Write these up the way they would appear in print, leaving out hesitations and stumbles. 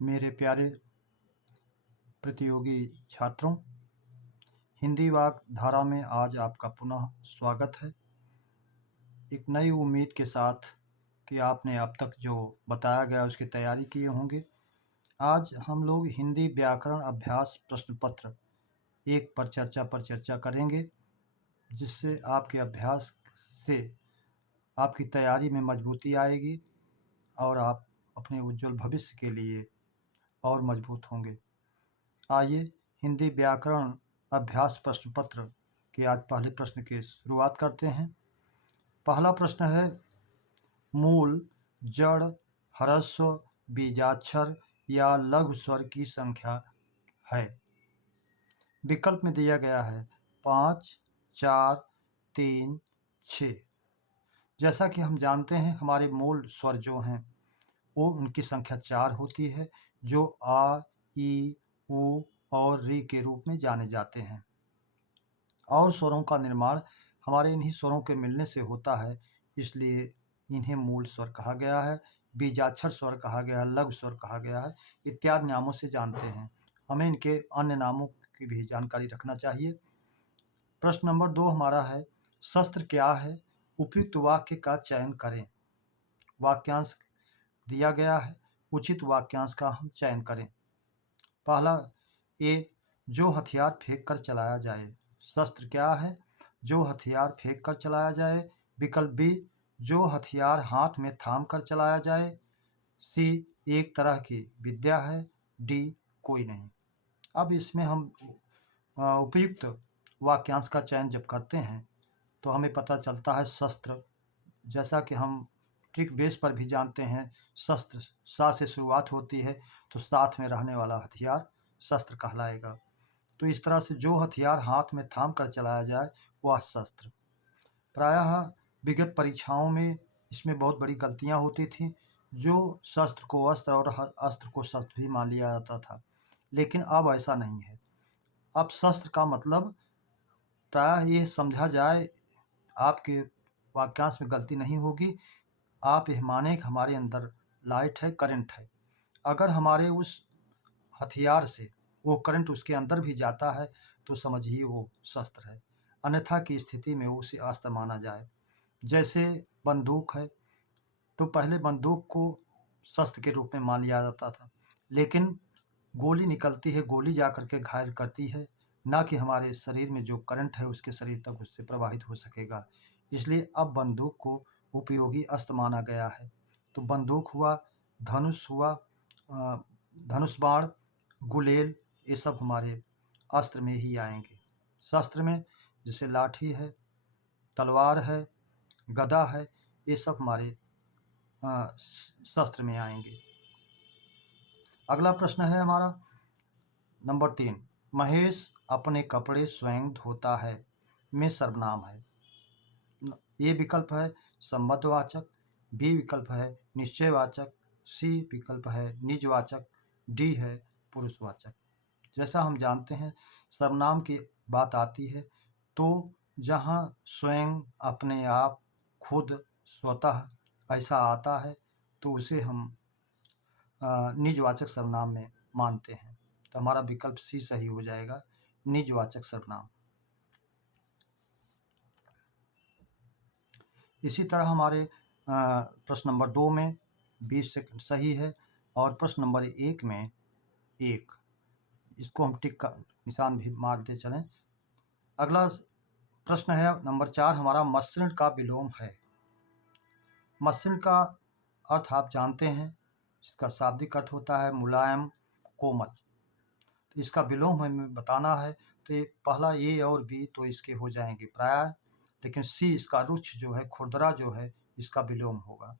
मेरे प्यारे प्रतियोगी छात्रों, हिंदी वाक्य धारा में आज आपका पुनः स्वागत है। एक नई उम्मीद के साथ कि आपने अब तक जो बताया गया उसकी तैयारी किए होंगे। आज हम लोग हिंदी व्याकरण अभ्यास प्रश्न पत्र 1 पर चर्चा करेंगे, जिससे आपके अभ्यास से आपकी तैयारी में मजबूती आएगी और आप अपने उज्जवल भविष्य के लिए और मजबूत होंगे। आइए हिंदी व्याकरण अभ्यास प्रश्न पत्र के आज पहले प्रश्न की शुरुआत करते हैं। पहला प्रश्न है, मूल, जड़, ह्रस्व, बीजाक्षर या लघु स्वर की संख्या है। विकल्प में दिया गया है 5, 4, 3, 6। जैसा कि हम जानते हैं, हमारे मूल स्वर जो हैं वो उनकी संख्या 4 होती है, जो आ, ई, उ और री के रूप में जाने जाते हैं। और स्वरों का निर्माण हमारे इन्हीं स्वरों के मिलने से होता है, इसलिए इन्हें मूल स्वर कहा गया है, बीजाक्षर स्वर कहा गया है, लघु स्वर कहा गया है, इत्यादि नामों से जानते हैं। हमें इनके अन्य नामों की भी जानकारी रखना चाहिए। प्रश्न नंबर 2 हमारा है, शस्त्र क्या है? उपयुक्त वाक्य का चयन करें। वाक्यांश दिया गया है, उचित वाक्यांश का हम चयन करें। पहला ए, जो हथियार फेंक कर चलाया जाए। शस्त्र क्या है? जो हथियार फेंक कर चलाया जाए। विकल्प बी, जो हथियार हाथ में थाम कर चलाया जाए। सी, एक तरह की विद्या है। डी, कोई नहीं। अब इसमें हम उपयुक्त वाक्यांश का चयन जब करते हैं तो हमें पता चलता है शस्त्र, जैसा कि हम ट्रिक बेस पर भी जानते हैं, शस्त्र सा से शुरुआत होती है, तो साथ में रहने वाला हथियार शस्त्र कहलाएगा। तो इस तरह से जो हथियार हाथ में थाम कर चलाया जाए वह शस्त्र। प्रायः विगत परीक्षाओं में इसमें बहुत बड़ी गलतियां होती थी, जो शस्त्र को अस्त्र और अस्त्र को शस्त्र भी मान लिया जाता था, लेकिन अब ऐसा नहीं है। अब शस्त्र का मतलब प्रायः ये समझा जाए, आपके वाक्यांश में गलती नहीं होगी, आप यह माने कि हमारे अंदर लाइट है, करंट है। अगर हमारे उस हथियार से वो करंट उसके अंदर भी जाता है तो समझिए वो शस्त्र है, अन्यथा की स्थिति में उसे अस्त्र माना जाए। जैसे बंदूक है, तो पहले बंदूक को शस्त्र के रूप में मान लिया जाता था, लेकिन गोली निकलती है, गोली जा करके घायल करती है, ना कि हमारे शरीर में जो करंट है उसके शरीर तक उससे प्रवाहित हो सकेगा। इसलिए अब बंदूक को उपयोगी अस्त्र माना गया है। तो बंदूक हुआ, धनुष हुआ, धनुष बाण, गुलेल, ये सब हमारे अस्त्र में ही आएंगे। शस्त्र में जैसे लाठी है, तलवार है, गदा है, ये सब हमारे शस्त्र में आएंगे। अगला प्रश्न है हमारा नंबर 3, महेश अपने कपड़े स्वयं धोता है में सर्वनाम है। ए विकल्प है संबंधवाचक, बी विकल्प है निश्चयवाचक, सी विकल्प है निजवाचक, डी है पुरुषवाचक। जैसा हम जानते हैं, सर्वनाम की बात आती है तो जहाँ स्वयं, अपने आप, खुद, स्वतः ऐसा आता है तो उसे हम निजवाचक सर्वनाम में मानते हैं। तो हमारा विकल्प सी सही हो जाएगा, निजवाचक सर्वनाम। इसी तरह हमारे प्रश्न नंबर 2 में 20 सेकंड सही है, और प्रश्न नंबर 1 में 1, इसको हम टिक का निशान भी मारते चलें। अगला प्रश्न है नंबर 4 हमारा, मसृण का विलोम है। मसृण का अर्थ आप जानते हैं, इसका शाब्दिक अर्थ होता है मुलायम, कोमल। तो इसका विलोम हमें बताना है, तो ये पहला ए और बी तो इसके हो जाएंगे प्राय, लेकिन सी, इसका रुक्ष जो है, खुरदरा जो है, इसका विलोम होगा।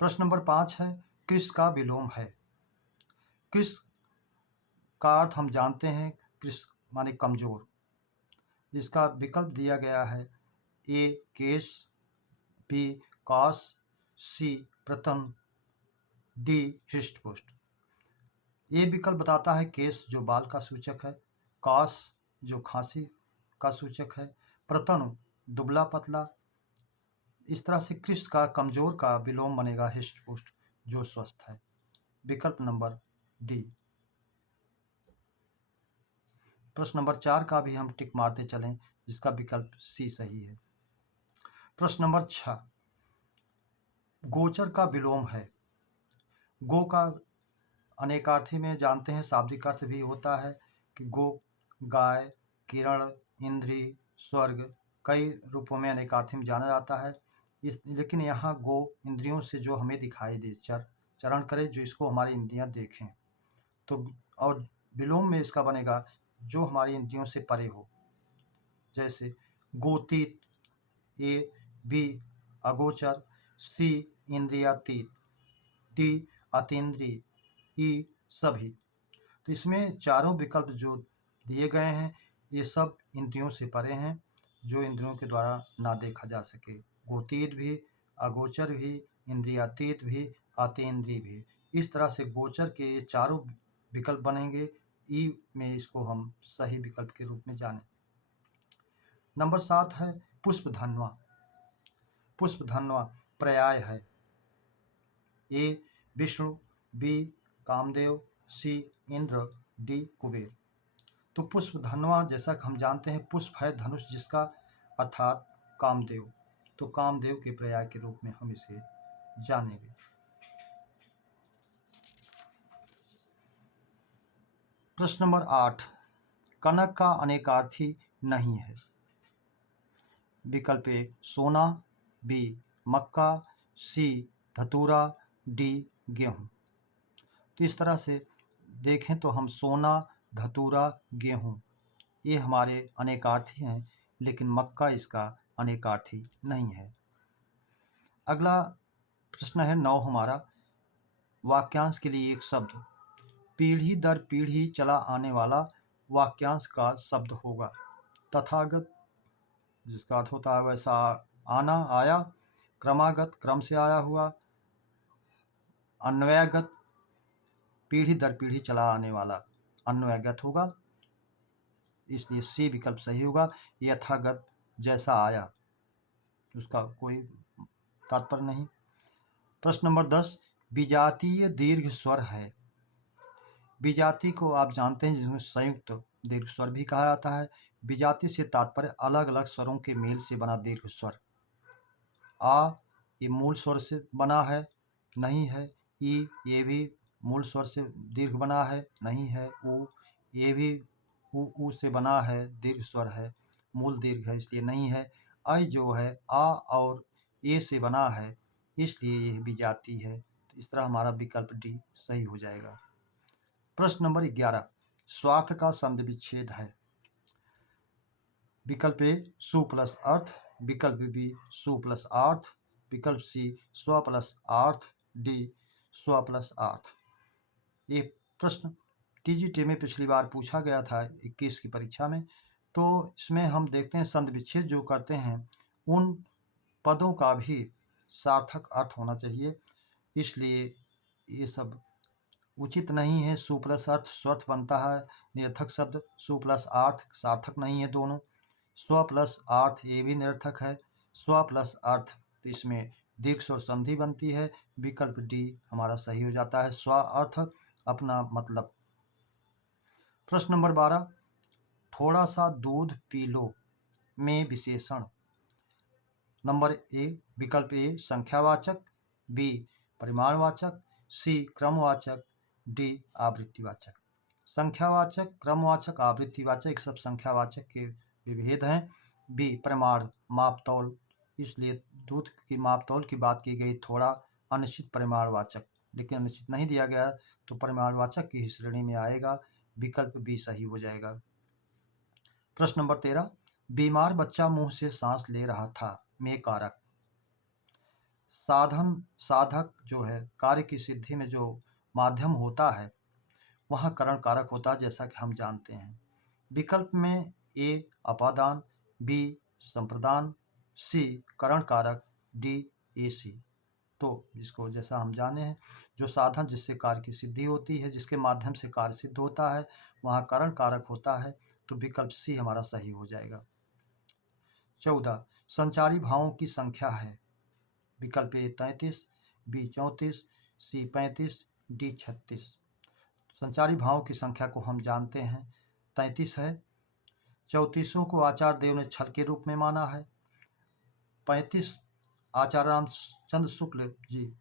प्रश्न नंबर 5 है, कृश का विलोम है। कृश का अर्थ हम जानते हैं, कृश माने कमजोर। इसका विकल्प दिया गया है ए केश, बी काश, सी प्रथम, डी हृष्टपुष्ट। ये विकल्प बताता है केश जो बाल का सूचक है, काश जो खांसी का सूचक है, प्रतन दुबला पतला। इस तरह से कृश का कमजोर का विलोम बनेगा हृष्टपुष्ट जो स्वस्थ है। विकल्प नंबर डी। प्रश्न नंबर 4 का भी हम टिक मारते चलें, जिसका विकल्प सी सही है। प्रश्न नंबर 6, गोचर का विलोम है। गो का अनेकार्थी में जानते हैं, शाब्दिक अर्थ भी होता है कि गो गाय, किरण, इंद्री, स्वर्ग, कई रूपों में अनेकार्थी में जाना जाता है। लेकिन यहाँ गो इंद्रियों से जो हमें दिखाई दे, चरण करे, जो इसको हमारी इंद्रियां देखें, तो और विलोम में इसका बनेगा जो हमारी इंद्रियों से परे हो। जैसे गोतीत, ए बी अगोचर, सी इंद्रियातीत, डी अतीन्द्रिय, ई सभी। तो इसमें चारों विकल्प जो दिए गए हैं ये सब इंद्रियों से परे हैं, जो इंद्रियों के द्वारा ना देखा जा सके। गोतीत भी, अगोचर भी, इंद्रियातीत भी, अतीन्द्रिय भी। इस तरह से गोचर के ये चारों विकल्प बनेंगे। ई में इसको हम सही विकल्प के रूप में जानें। नंबर 7 है पुष्पधन्वा। पुष्पधन्वा पर्याय है। ए विष्णु, बी कामदेव, सी इंद्र, डी कुबेर। तो पुष्पधन्वा जैसा कि हम जानते हैं पुष्प है धनुष जिसका, अर्थात कामदेव। तो कामदेव के पर्याय के रूप में हम इसे जानेंगे। प्रश्न नंबर 8, कनक का अनेकार्थी नहीं है। विकल्प ए सोना, बी मक्का, सी धतूरा, डी गेहूं। तो इस तरह से देखें तो हम सोना, धतूरा, गेहूं ये हमारे अनेकार्थी हैं, लेकिन मक्का इसका अनेकार्थी नहीं है। अगला प्रश्न है 9 हमारा, वाक्यांश के लिए एक शब्द। पीढ़ी दर पीढ़ी चला आने वाला वाक्यांश का शब्द होगा। तथागत जिसका अर्थ होता है वैसा आना, आया। क्रमागत क्रम से आया हुआ। अन्वयगत पीढ़ी दर पीढ़ी चला आने वाला अन्वयगत होगा, इसलिए सी विकल्प सही होगा। यथागत जैसा आया, उसका कोई तात्पर्य नहीं। प्रश्न नंबर 10, विजातीय दीर्घ स्वर है। विजाति को आप जानते हैं जिसमें संयुक्त दीर्घ स्वर भी कहा जाता है। विजाति से तात्पर्य अलग अलग स्वरों के मेल से बना दीर्घ स्वर। आ ये मूल स्वर से बना है, नहीं है। ई ये भी मूल स्वर से दीर्घ बना है, नहीं है। उ ये भी उ से बना है, दीर्घ स्वर है, मूल दीर्घ है, इसलिए नहीं है। ऐ जो है आ और ए से बना है, इसलिए यह विजाति है। तो इस तरह हमारा विकल्प डी सही हो जाएगा। प्रश्न नंबर 11, स्वार्थ का संधि विच्छेद है। विकल्प ए सु प्लस अर्थ, विकल्प बी सु प्लस आर्थ, विकल्प सी स्व प्लस आर्थ, डी स्व प्लस आर्थ। ये प्रश्न टीजीटी में पिछली बार पूछा गया था 21 की परीक्षा में। तो इसमें हम देखते हैं संधि विच्छेद जो करते हैं उन पदों का भी सार्थक अर्थ होना चाहिए, इसलिए ये सब उचित नहीं है। सु प्लस अर्थ स्वर्थ बनता है निरर्थक शब्द, सु प्लस आर्थ सार्थक नहीं है दोनों। स्व प्लस आर्थ ये भी निरर्थक है। स्व प्लस अर्थ तो इसमें दीर्घ स्वर संधि बनती है। विकल्प डी हमारा सही हो जाता है, स्व अर्थ अपना मतलब। प्रश्न नंबर 12, थोड़ा सा दूध पी लो में विशेषण। नंबर ए विकल्प ए संख्यावाचक, बी परिमाणवाचक, सी क्रमवाचक, डी आवृत्तिवाचक। संख्यावाचक, क्रमवाचक, आवृत्तिवाचक सब संख्यावाचक के विभेद हैं। बी परिमाण मापतौल, इसलिए दूध की मापतौल की बात की गई। थोड़ा अनिश्चित परिमाणवाचक, लेकिन निश्चित नहीं दिया गया तो परिमाणवाचक की ही श्रेणी में आएगा। विकल्प बी सही हो जाएगा। प्रश्न नंबर 13, बीमार बच्चा मुंह से सांस ले रहा था में कारक। साधक जो है कार्य की सिद्धि में जो माध्यम होता है वहाँ करण कारक होता है, जैसा कि हम जानते हैं। विकल्प में ए अपादान, बी संप्रदान, सी करण कारक, डी एसी। तो इसको जैसा हम जाने हैं जो साधन जिससे कार्य की सिद्धि होती है, जिसके माध्यम से कार्य सिद्ध होता है वहाँ करण कारक होता है, तो विकल्प सी हमारा सही हो जाएगा। 14, संचारी भावों की संख्या है। विकल्प ए 33, बी 34, सी 35, डी 36। संचारी भावों की संख्या को हम जानते हैं 33 है। 34 को आचार्य देव ने छल के रूप में माना है। 35 आचार्य रामचंद्र शुक्ल जी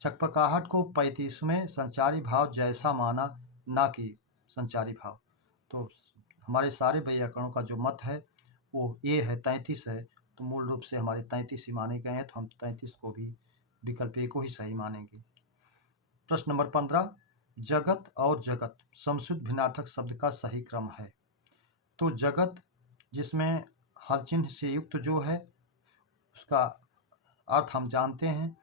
चकपकाहट को 35वें संचारी भाव जैसा माना, ना कि संचारी भाव। तो हमारे सारे वैयाकरणों का जो मत है वो ए है, 33 है। तो मूल रूप से हमारे 33 ही माने गए हैं, तो हम 33 को भी विकल्प ए को ही सही मानेंगे। प्रश्न नंबर 15, जगत और जगत समशुद्ध भिन्नार्थक शब्द का सही क्रम है। तो जगत जिसमें हल चिन्ह से युक्त जो है उसका अर्थ हम जानते हैं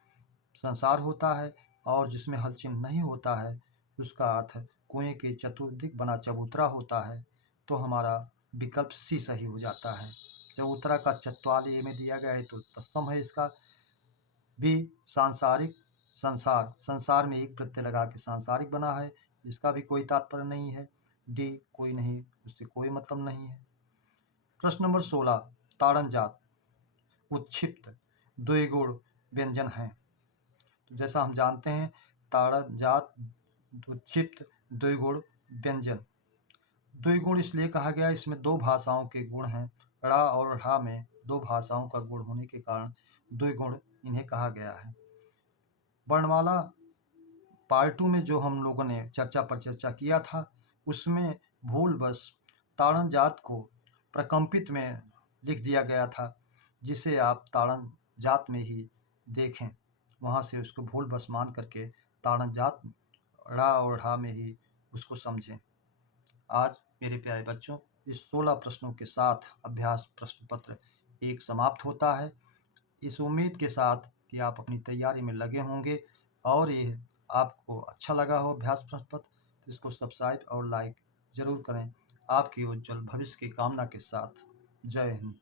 संसार होता है, और जिसमें हल चिन्ह नहीं होता है उसका अर्थ कुएं के चतुर्दिक बना चबूतरा होता है। तो हमारा विकल्प सी सही हो जाता है। चबूतरा का चत्वाल ए में दिया गया है तो तत्सम है इसका। बी सांसारिक संसार, संसार में एक प्रत्यय लगा के सांसारिक बना है, इसका भी कोई तात्पर्य नहीं है। डी कोई नहीं, उससे कोई मतलब नहीं है। प्रश्न नंबर 16, ताड़न जात उत्क्षिप्त द्विगुण व्यंजन है। तो जैसा हम जानते हैं ताड़न जात उत्क्षिप्त द्विगुण व्यंजन। द्विगुण इसलिए कहा गया, इसमें दो भाषाओं के गुण हैं। ड़ा और ढ़ा में दो भाषाओं का गुण होने के कारण द्विगुण इन्हें कहा गया है। वर्णमाला पार्ट 2 में जो हम लोगों ने चर्चा पर चर्चा किया था उसमें भूलवश ताड़न जात को प्रकंपित में लिख दिया गया था, जिसे आप ताड़न जात में ही देखें, वहाँ से उसको भूलवश मान करके ताड़न जात ड़ा और ढ़ा में ही उसको समझें। आज मेरे प्यारे बच्चों इस 16 प्रश्नों के साथ अभ्यास प्रश्न पत्र 1 समाप्त होता है। इस उम्मीद के साथ कि आप अपनी तैयारी में लगे होंगे और ये आपको अच्छा लगा हो अभ्यास प्रश्न पत्र, तो इसको सब्सक्राइब और लाइक जरूर करें। आपके उज्जवल भविष्य की कामना के साथ जय हिंद।